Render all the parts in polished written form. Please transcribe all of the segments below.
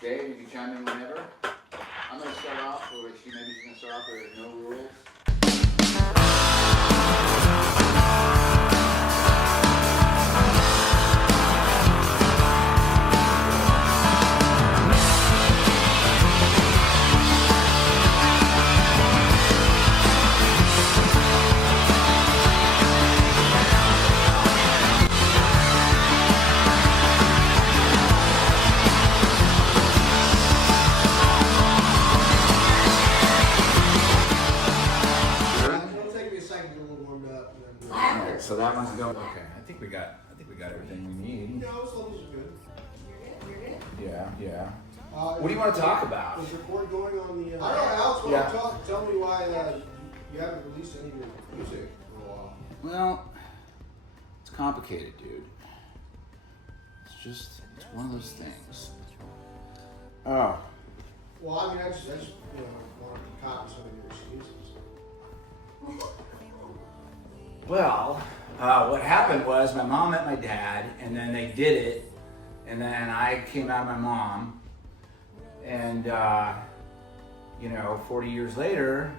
Dave, you can chime in whenever. I'm going to start off, or maybe she's going to start off with no rules. So that one's going. Okay, I think we got everything we need. No, as long as you're good. You're good? Yeah. What do you want to talk about? Is record going on the? I don't know. Alex, Yeah. tell me why you haven't released any of your music for a while. Well, it's complicated, dude. It's one of those things. Oh. Well, I mean, I just wanted to copy some of your excuses. Well, what happened was my mom met my dad, and then they did it, and then I came out of my mom, and 40 years later,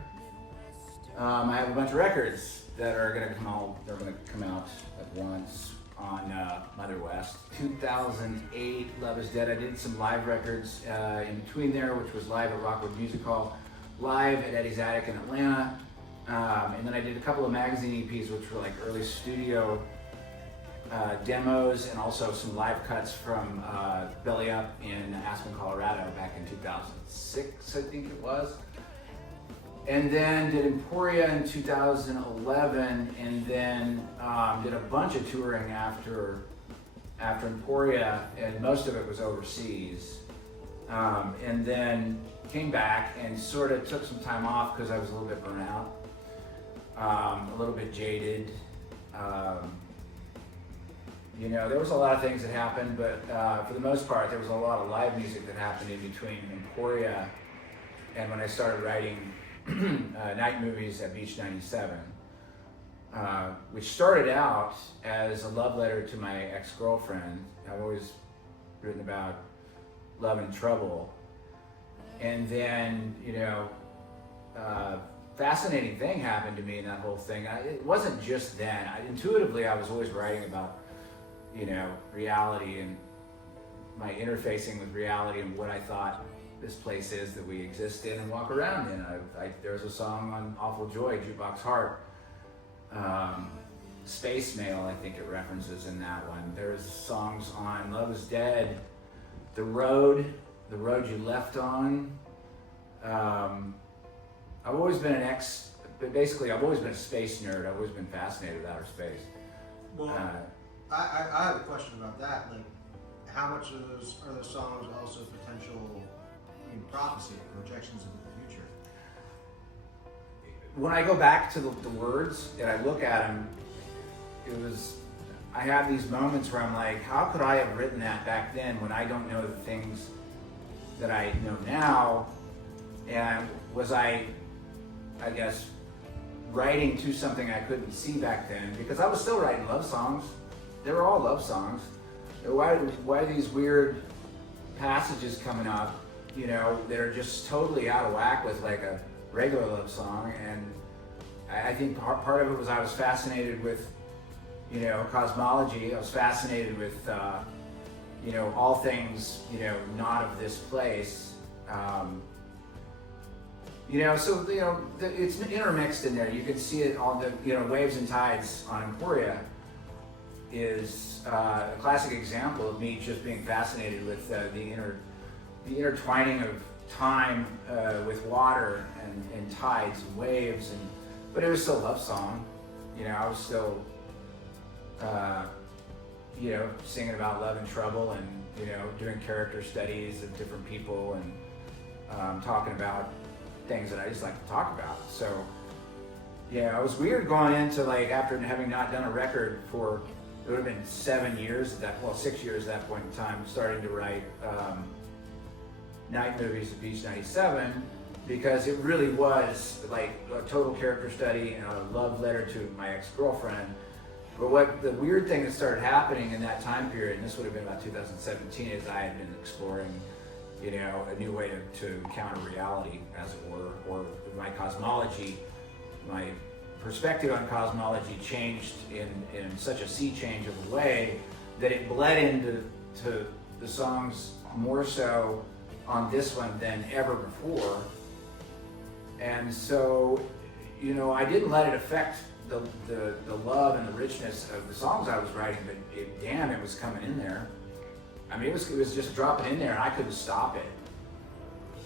I have a bunch of records that are going to come out. They're going to come out at once on Mother West. 2008, Love Is Dead. I did some live records in between there, which was live at Rockwood Music Hall, live at Eddie's Attic in Atlanta. And then I did a couple of magazine EPs, which were like early studio demos, and also some live cuts from Belly Up in Aspen, Colorado back in 2006, I think it was. And then did Emporia in 2011, and then did a bunch of touring after Emporia, and most of it was overseas. And then came back and sort of took some time off because I was a little bit burnt out. A little bit jaded. There was a lot of things that happened, but for the most part, there was a lot of live music that happened in between Emporia and when I started writing night movies at Beach 97, which started out as a love letter to my ex-girlfriend. I've always written about love and trouble. And then, fascinating thing happened to me in that whole thing. It wasn't just then. Intuitively, I was always writing about, reality and my interfacing with reality and what I thought this place is that we exist in and walk around in. There's a song on Awful Joy, Jukebox Heart. Space Mail, I think it references in that one. There's songs on Love Is Dead, The Road You Left On. I've always been I've always been a space nerd. I've always been fascinated with outer space. Well, I have a question about that. Like, how much of those are those songs also potential prophecy, projections into the future? When I go back to the words and I look at them, I have these moments where I'm like, how could I have written that back then when I don't know the things that I know now? And was I guess, writing to something I couldn't see back then, because I was still writing love songs. They were all love songs. Why are these weird passages coming up, that are just totally out of whack with like a regular love song? And I think part of it was I was fascinated with, cosmology. I was fascinated with, all things, not of this place. It's intermixed in there. You can see it on the, Waves and Tides on Emporia is a classic example of me just being fascinated with the intertwining of time with water and tides and waves, but it was still a love song. I was still, singing about love and trouble and, doing character studies of different people and talking about things that I just like to talk about. So, it was weird going into after having not done a record for, it would have been 6 years at that point in time, starting to write night movies at Beach 97, because it really was like a total character study and a love letter to my ex-girlfriend. But what the weird thing that started happening in that time period, and this would have been about 2017, is I had been exploring you know, a new way to counter reality, as it were, or my cosmology, my perspective on cosmology changed in such a sea change of a way that it bled into the songs more so on this one than ever before. And so, you know, I didn't let it affect the love and the richness of the songs I was writing, but damn, it was coming in there. I mean, it was just dropping in there, and I couldn't stop it.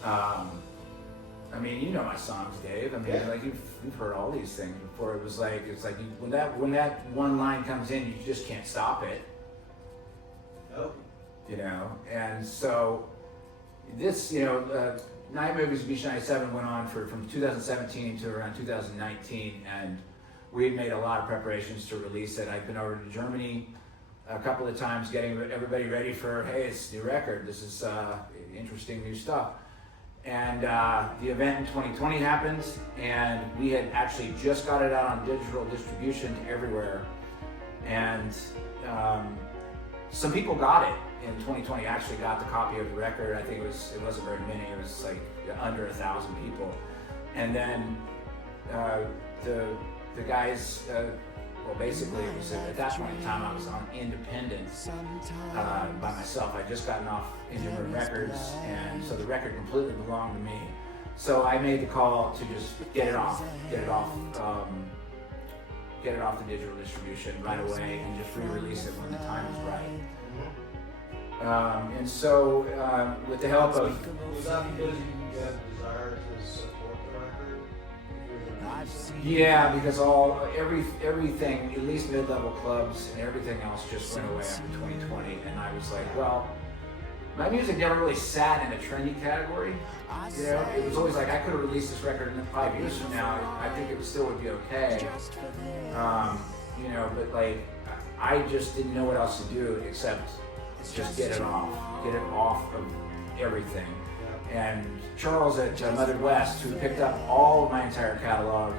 I mean, you know my songs, Dave. I mean, Yeah. like you've heard all these things before. It's like when that one line comes in, you just can't stop it. Nope. You know, and so this, you know, Night Movies Beach 97 went on from 2017 to around 2019, and we had made a lot of preparations to release it. I'd been over to Germany a couple of times getting everybody ready for, hey, it's a new record. This is interesting new stuff. And the event in 2020 happened, and we had actually just got it out on digital distribution everywhere. And some people got it in 2020, actually got the copy of the record. I think it wasn't very many, it was like under 1,000 people. And then the guys, well, basically, it was at that point in time I was on independent by myself. I'd just gotten off Independent Records, and so the record completely belonged to me. So I made the call to just get it off the digital distribution right away and just re-release it when the time was right. And so with the help of... Was that because you had a desire to support the record? Yeah, because everything, at least mid-level clubs and everything else just went away after 2020, and I was like, well, my music never really sat in a trendy category. You know, it was always like I could have released this record in 5 years from now. I think it still would be okay. You know, but like I just didn't know what else to do except just get it off of everything. And Charles at Mother West, who picked up all of my entire catalog,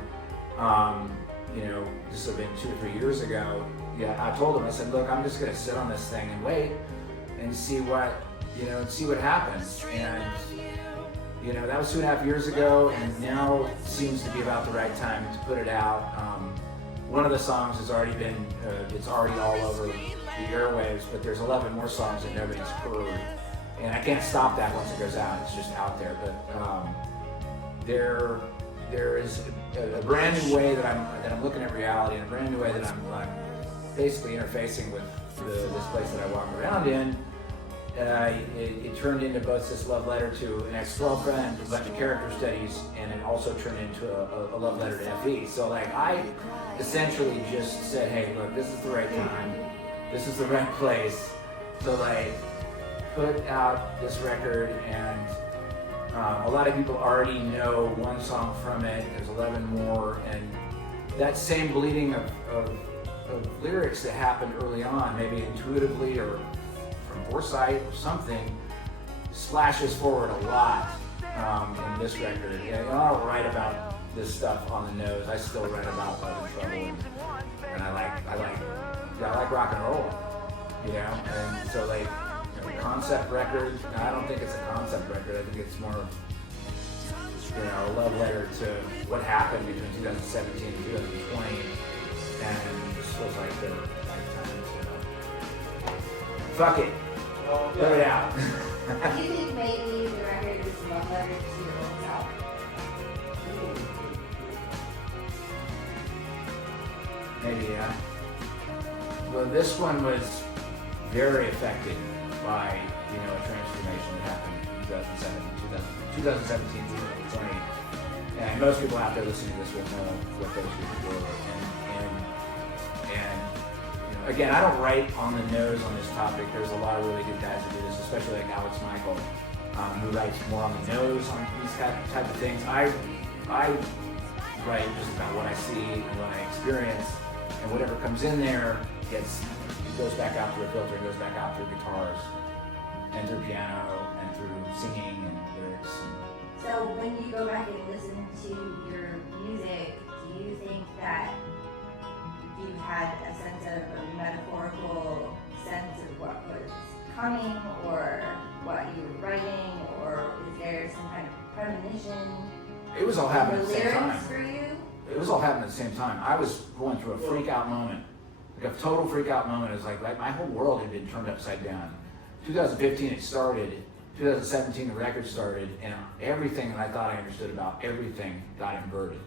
you know, this would have been 2 or 3 years ago. Yeah, I told him, I said, look, I'm just going to sit on this thing and wait and see what happens. And, you know, that was 2.5 years ago, and now seems to be about the right time to put it out. One of the songs has already been, it's already all over the airwaves, but there's 11 more songs that nobody's heard. And I can't stop that once it goes out. It's just out there. But there is a brand new way that I'm looking at reality, and a brand new way that I'm basically interfacing with this place that I walk around in. It turned into both this love letter to an ex-girlfriend, a bunch of character studies, and it also turned into a love letter to FE. So like I essentially just said, hey, look, this is the right time. This is the right place. So like, put out this record, and a lot of people already know one song from it. There's 11 more, and that same bleeding of lyrics that happened early on, maybe intuitively or from foresight or something, splashes forward a lot in this record. You know, I don't write about this stuff on the nose. I still write about Love and Trouble, and I like rock and roll, you know, and so like. Concept record. I don't think it's a concept record. I think it's more, you know, a love letter to what happened between 2017 and 2020, and this feels like the right time to fuck it, put it out. Do you think maybe the record is a love letter to your own self? Maybe, yeah. Well, this one was very affected by, you know, a transformation that happened in 2017 to 2020. And most people out there listening to this will know what those people were. And you know, again, I don't write on the nose on this topic. There's a lot of really good guys who do this, especially like Alex Michael, who writes more on the nose on these type of things. I write just about what I see and what I experience, and whatever comes in there goes back out through a filter, goes back out through guitars, and through piano, and through singing and lyrics. So when you go back and listen to your music, do you think that you had a sense of a metaphorical sense of what was coming, or what you were writing, there some kind of premonition? It was all happening at the same time. For you? It was all happening at the same time. I was going through a freak out moment, like a total freak out moment. It was like my whole world had been turned upside down. 2015 it started. 2017 the record started, and everything that I thought I understood about everything got inverted.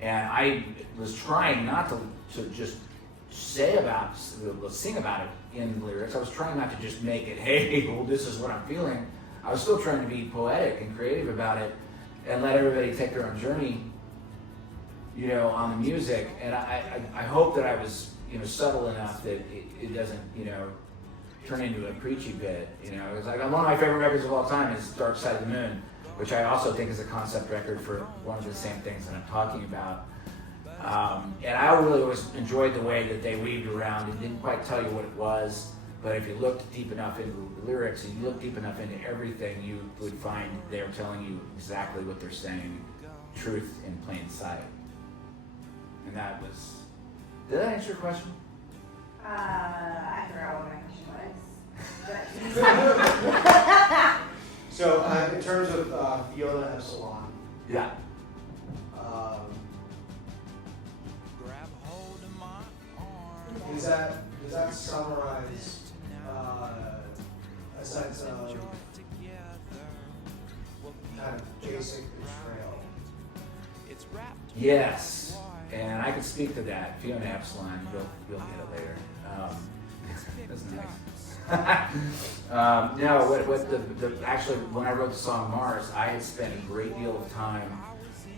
And I was trying not to just sing about it in the lyrics. I was trying not to just make it, hey, well, this is what I'm feeling. I was still trying to be poetic and creative about it and let everybody take their own journey, you know, on the music. And I hope that I was, you know, subtle enough that it doesn't, you know, turn into a preachy bit, you know. It's like one of my favorite records of all time is Dark Side of the Moon, which I also think is a concept record for one of the same things that I'm talking about. And I really always enjoyed the way that they weaved around and didn't quite tell you what it was, but if you looked deep enough into the lyrics and you looked deep enough into everything, you would find they're telling you exactly what they're saying, truth in plain sight. And that was, did that answer your question? I forgot what my question was. So, in terms of Fiona Epsilon, Yeah. does that summarize a sense of kind of basic betrayal? Yes, and I can speak to that. Fiona Epsilon, you'll get it later. That's nice. No, actually, when I wrote the song Myres, I had spent a great deal of time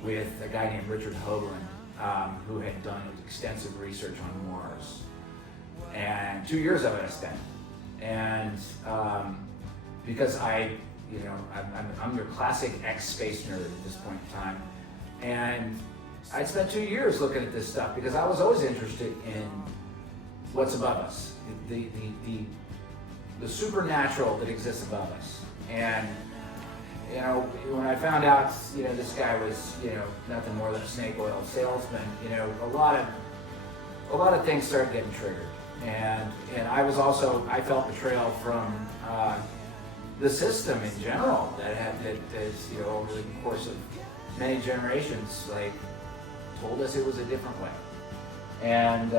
with a guy named Richard Hoagland, who had done extensive research on Myres. And 2 years of it I spent. And because I'm your classic ex-space nerd at this point in time. And I'd spent 2 years looking at this stuff because I was always interested in what's above us, the supernatural that exists above us. And you know, when I found out, you know, this guy was, you know, nothing more than a snake oil salesman, you know, a lot of things started getting triggered. And I felt betrayal from the system in general that you know, over the course of many generations, like, told us it was a different way. And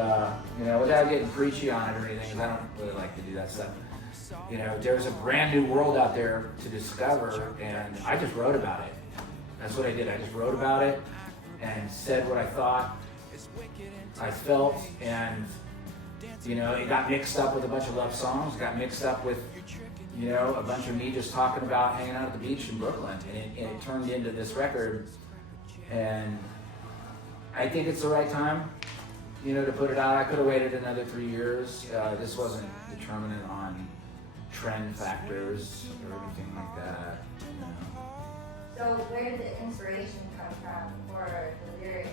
you know, without getting preachy on it or anything, 'cause I don't really like to do that stuff. You know, there's a brand new world out there to discover, and I just wrote about it. That's what I did. I just wrote about it and said what I thought, I felt, and you know, it got mixed up with a bunch of love songs. It got mixed up with, you know, a bunch of me just talking about hanging out at the beach in Brooklyn, and it turned into this record. And I think it's the right time, you know, to put it out. I could have waited another 3 years. This wasn't determinant on trend factors or anything like that. You know. So where did the inspiration come from for the lyrics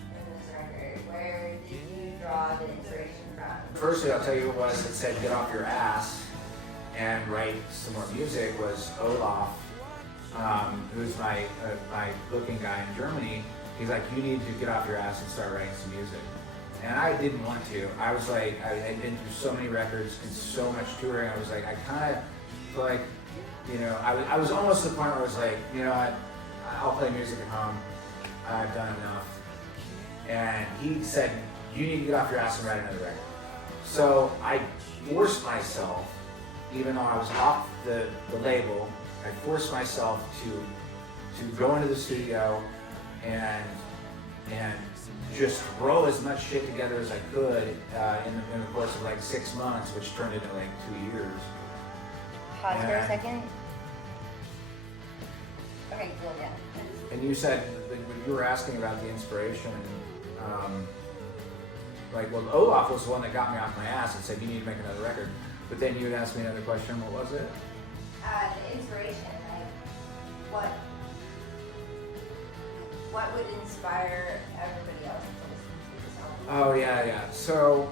in this record? Where did you draw the inspiration from? Firstly, I'll tell you what was that said "get off your ass" and write some more music was Olaf, who's my booking guy in Germany. He's like, you need to get off your ass and start writing some music. And I didn't want to. I was like, I had been through so many records and so much touring. I was like, I kind of feel like, you know, I was almost to the point where I was like, you know what, I'll play music at home. I've done enough. And he said, you need to get off your ass and write another record. So I forced myself, even though I was off the label, I forced myself to go into the studio and just throw as much shit together as I could in the course of like 6 months, which turned into like 2 years. Pause for a second. Okay, cool, yeah. And you said, when you were asking about the inspiration, like, well, Olaf was the one that got me off my ass and said, you need to make another record. But then you would ask me another question, what was it? The inspiration, like, what would inspire everybody else to listen to this album? Oh, yeah. So,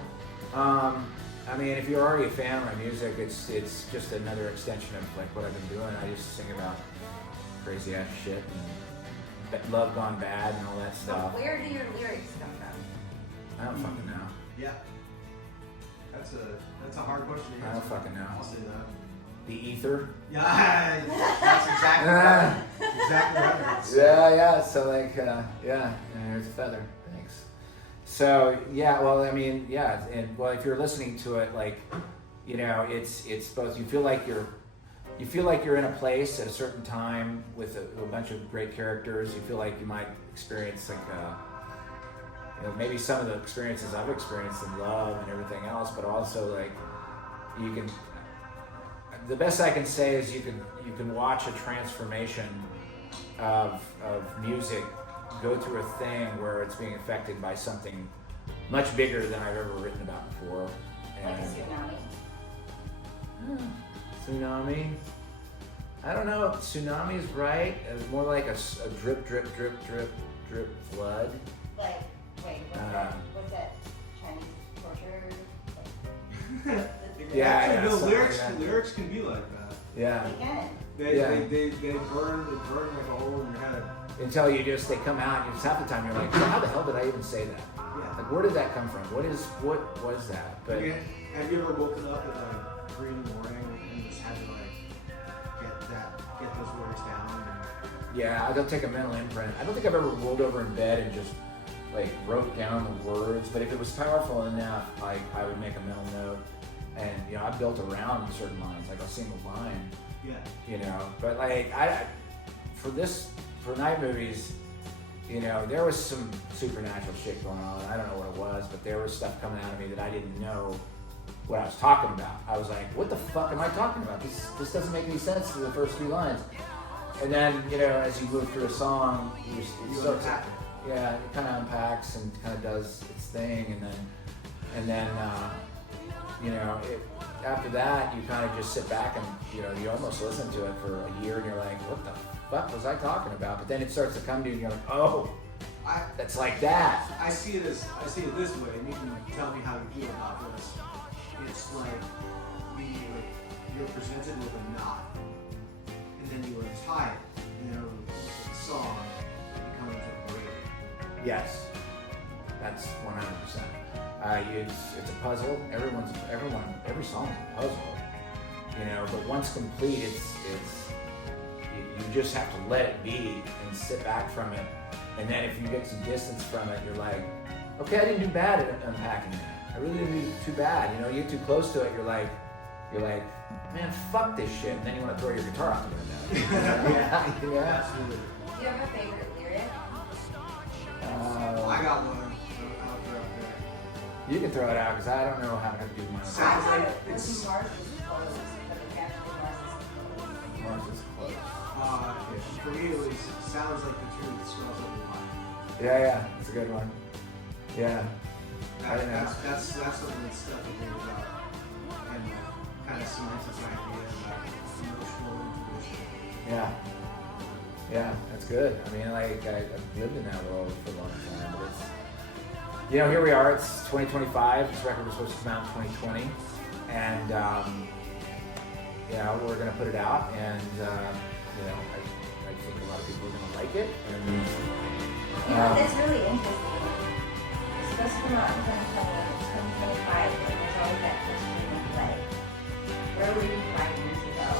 I mean, if you're already a fan of my music, it's just another extension of like what I've been doing. I used to sing about crazy ass shit and love gone bad and all that stuff. But where do your lyrics come from? I don't fucking know. Yeah. That's a hard question to I answer. don't fucking know. I'll say that. The ether? Yeah, that's exactly right. Exactly right. Yeah. So like, here's a feather. Thanks. So yeah, well, I mean, yeah, and well, if you're listening to it, like, you know, it's both. You feel like you're in a place at a certain time with a bunch of great characters. You feel like you might experience like, you know, maybe some of the experiences I've experienced in love and everything else, but also like you can. The best I can say is you can watch a transformation of music go through a thing where it's being affected by something much bigger than I've ever written about before. Like a And tsunami. tsunami. I don't know if tsunami is right. It's more like a drip flood. Like, wait, what's that Chinese torture? Yeah, Actually, no, something lyrics, like that. lyrics can be like that. Yeah. Again. They burn like a hole in your head. Until they come out, and half the time you're like, how the hell did I even say that? Yeah. Like, where did that come from? What was that? But Have you ever woken up at like 3 in the morning and just had to like get those words down? yeah, I'll take a mental imprint. I don't think I've ever rolled over in bed and just like wrote down the words, but if it was powerful enough, like I would make a mental note. And you know, I built around certain lines, like a single line. Yeah. You know, but like for night movies, you know, there was some supernatural shit going on. I don't know what it was, but there was stuff coming out of me that I didn't know what I was talking about. I was like, what the fuck am I talking about? This doesn't make any sense to the first few lines. And then, you know, as you move through a song, it unpack it. Yeah, it kind of unpacks and kind of does its thing, and then you know, after that, you kind of just sit back and, you know, you almost listen to it for a year and you're like, what the fuck was I talking about? But then it starts to come to you and you're like, oh, that's like that. I see it this way, and you can tell me how you feel about this. It's like you're presented with a knot, and then you untie it. You know, with the song, it becomes a braid. Yes, that's 100%. It's a puzzle. Every song is a puzzle, you know. But once complete, you just have to let it be and sit back from it. And then if you get some distance from it, you're like, okay, I didn't do bad at unpacking that. I really didn't do too bad. You know, you get too close to it, you're like, man, fuck this shit. And then you want to throw your guitar out the window. yeah. Absolutely. Do you have a favorite lyric? I got one. I'll throw it there. You can throw it out because I don't know how to do mine. I Sounds thought like it was it's- Myres was close, but it's actually Myres is close. Mars is close. For me, at least, it sounds like the truth smells like a lie. Yeah, it's a good one. Yeah. That's something that's stuck with me about, and kind of cements this idea about emotional intuition. Yeah, that's good. I mean, like, I've lived in that world for a long time, but it's, you know, here we are, it's 2025, this record was supposed to come out in 2020, and, you know, we're going to put it out, and, you know, I think a lot of people are going to like it, and, You know, that's really interesting. It's supposed to come out in 2025, and there's always that question of like, where were you 5 years ago?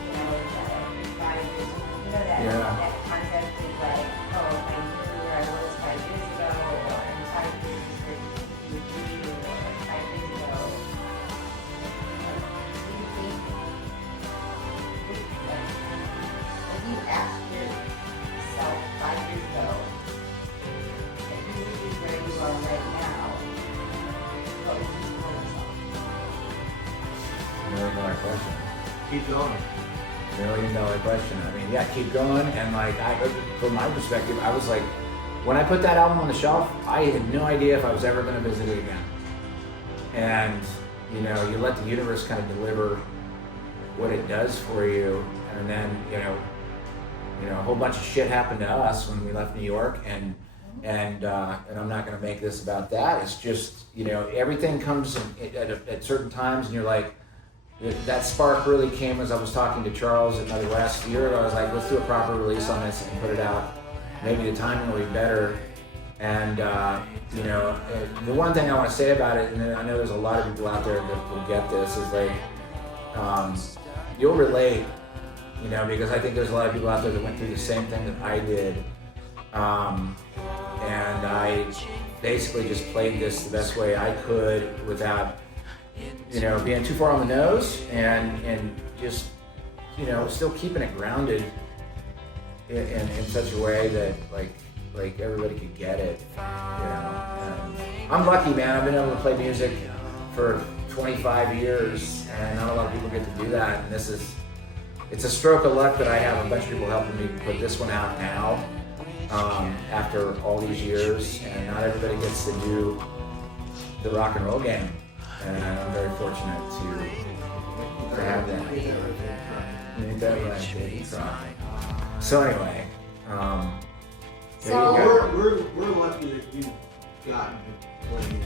You know, that 5 years ago, you know, that concept of like, oh, if I knew where I was 5 years ago, or in 5 years where you would be, or 5 years ago. Do you think, if you asked yourself 5 years ago, if you would be where you are right now, what would you tell yourself? $1 million question. Keep going. $1 million question. I mean, yeah, keep going, and like, from my perspective, I was like, when I put that album on the shelf, I had no idea if I was ever going to visit it again. And, you know, you let the universe kind of deliver what it does for you, and then, you know, a whole bunch of shit happened to us when we left New York, and I'm not going to make this about that. It's just, you know, everything comes at certain times, and you're like, that spark really came as I was talking to Charles at Mother West a year ago. I was like, let's do a proper release on this and put it out. Maybe the timing will be better. And, you know, the one thing I want to say about it, and I know there's a lot of people out there that will get this, is like, you'll relate you know, because I think there's a lot of people out there that went through the same thing that I did. And I basically just played this the best way I could without, you know, being too far on the nose and just, you know, still keeping it grounded in such a way that like everybody could get it, you know. And I'm lucky, man. I've been able to play music for 25 years, and not a lot of people get to do that. And it's a stroke of luck that I have a bunch of people helping me put this one out now, after all these years, and not everybody gets to do the rock and roll game. And I'm very fortunate to have that. Ain't that right, baby? So anyway, there So- you go. We're lucky that you've gotten to where you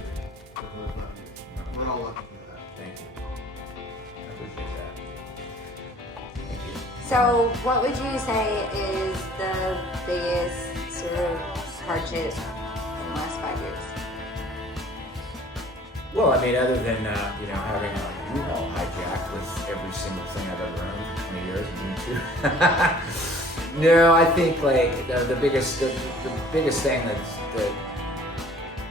We're all lucky for that. Thank you. I appreciate that. Thank you. So, what would you say is the biggest sort of hardship in the last 5 years? Well, I mean, other than you know, having a U-Haul hijacked with every single thing I've ever owned for 20 years, and you too. No, I think like the biggest thing that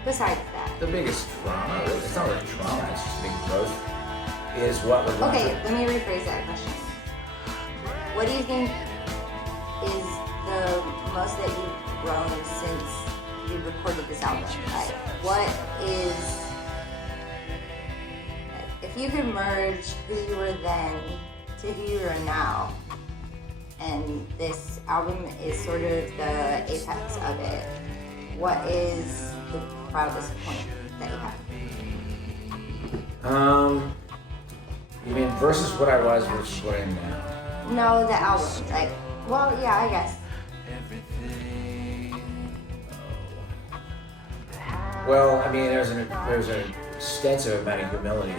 Besides that. the biggest trauma. It's not really trauma. It's just big growth. Is what we're going Okay, let me rephrase that question. What do you think is the most that you've grown since you recorded this album? Like, what is, if you could merge who you were then to who you are now, and this album is sort of the apex of it, what is the proudest point that you have? You mean versus what I was versus what I am now? No, the album. Like, well, yeah, I guess. Well, I mean, there's an extensive amount of humility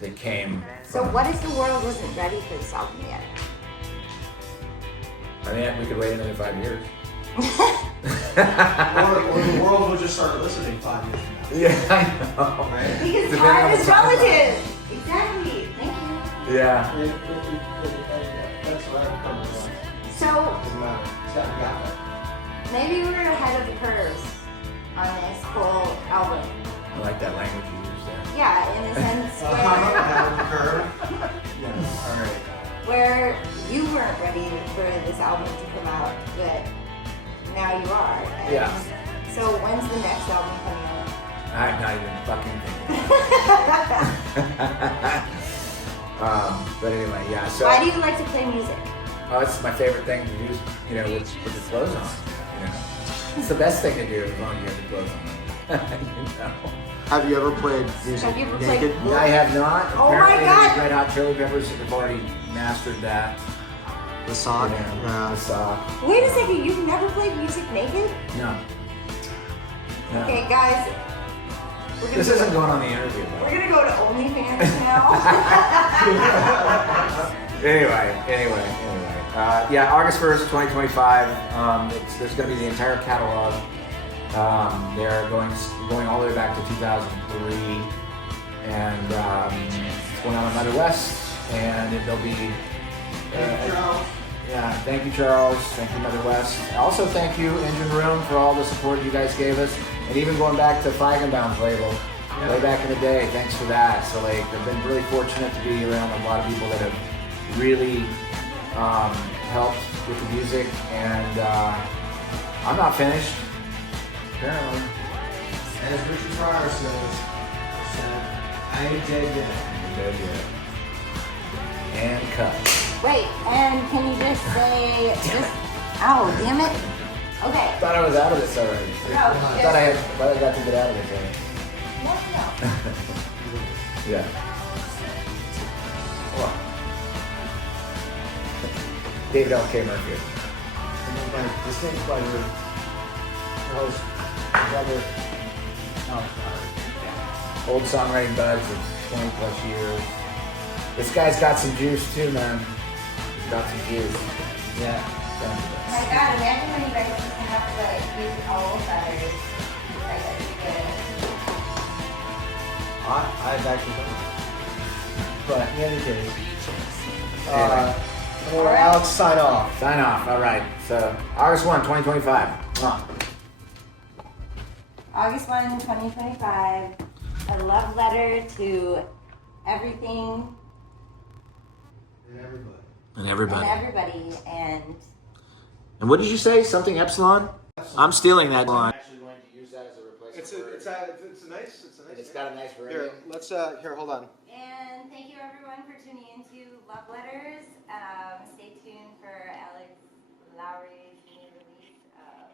that came. So what if the world wasn't ready for this album yet? I mean, we could wait another 5 years. Or the world will just start listening 5 years from now. Yeah, I know. Right? Because Depending time on is the timeline. relative. Exactly. Thank you. Yeah. That's what I'm coming from. So Doesn't matter. It's got to got that. maybe we're ahead of the curves on this whole album. I like that language you used there. Yeah, in a sense Have the curve. Yeah. All right. where you weren't ready for this album to come out, but now you are. And Yeah. So when's the next album coming out? I'm not even fucking thinking. But anyway, yeah. So Why do you like to play music? oh, it's my favorite thing to do. You know, with the clothes on. You know, it's the best thing to do as long as you have the clothes on. You know. Have you ever played music Have you ever played- naked? I have not. Oh my Apparently, God. the Red Hot Chili Peppers have already mastered that. The sock? Yeah, the sock. Wait a second, you've never played music naked? No. No. Okay, guys. This isn't going on the interview. though. We're gonna go to OnlyFans now. Anyway. Yeah, August 1st, 2025. There's going to be the entire catalog. They're going all the way back to 2003, and it's going on in Mother West, and there'll be. Yeah, thank you, Charles. Thank you, Mother West. Also, thank you, Engine Room, for all the support you guys gave us, and even going back to Feigenbaum's label way back in the day. Thanks for that. So, like, I've been really fortunate to be around a lot of people that have really helped with the music, and I'm not finished. Apparently. As Richard Pryor said, I ain't dead yet. Dead yet. And cut. Wait, and can you just say, ow, damn it. Okay. Thought I was out of this already. No, I thought I got to get out of this already. No. Yeah. Well. David L.K. Murphy. And then, like, distinct pleasure. Host, brother. Oh, sorry. Old songwriting buds of 20 plus years. This guy's got some juice too, man. He's got some juice. Yeah. Oh my God, imagine when you guys just have to like use all feathers. Like, that'd be good. I've actually done it. But in any case, Anyway. I'm gonna let Alex sign off. Sign off. All right. So August 1, 2025. Come on. August 1, 2025. A love letter to everything And everybody. And everybody. and everybody. And what did you say? Something epsilon? I'm stealing that line. I'm actually going to use that as a replacement. It's a nice. It's got a nice ring. Here, let's here. Hold on. And thank you everyone for tuning into Love Letters. Stay tuned for Alex Lowry's new release of,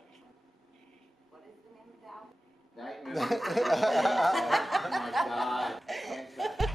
what is the name of the album? Nightmare. Oh my God.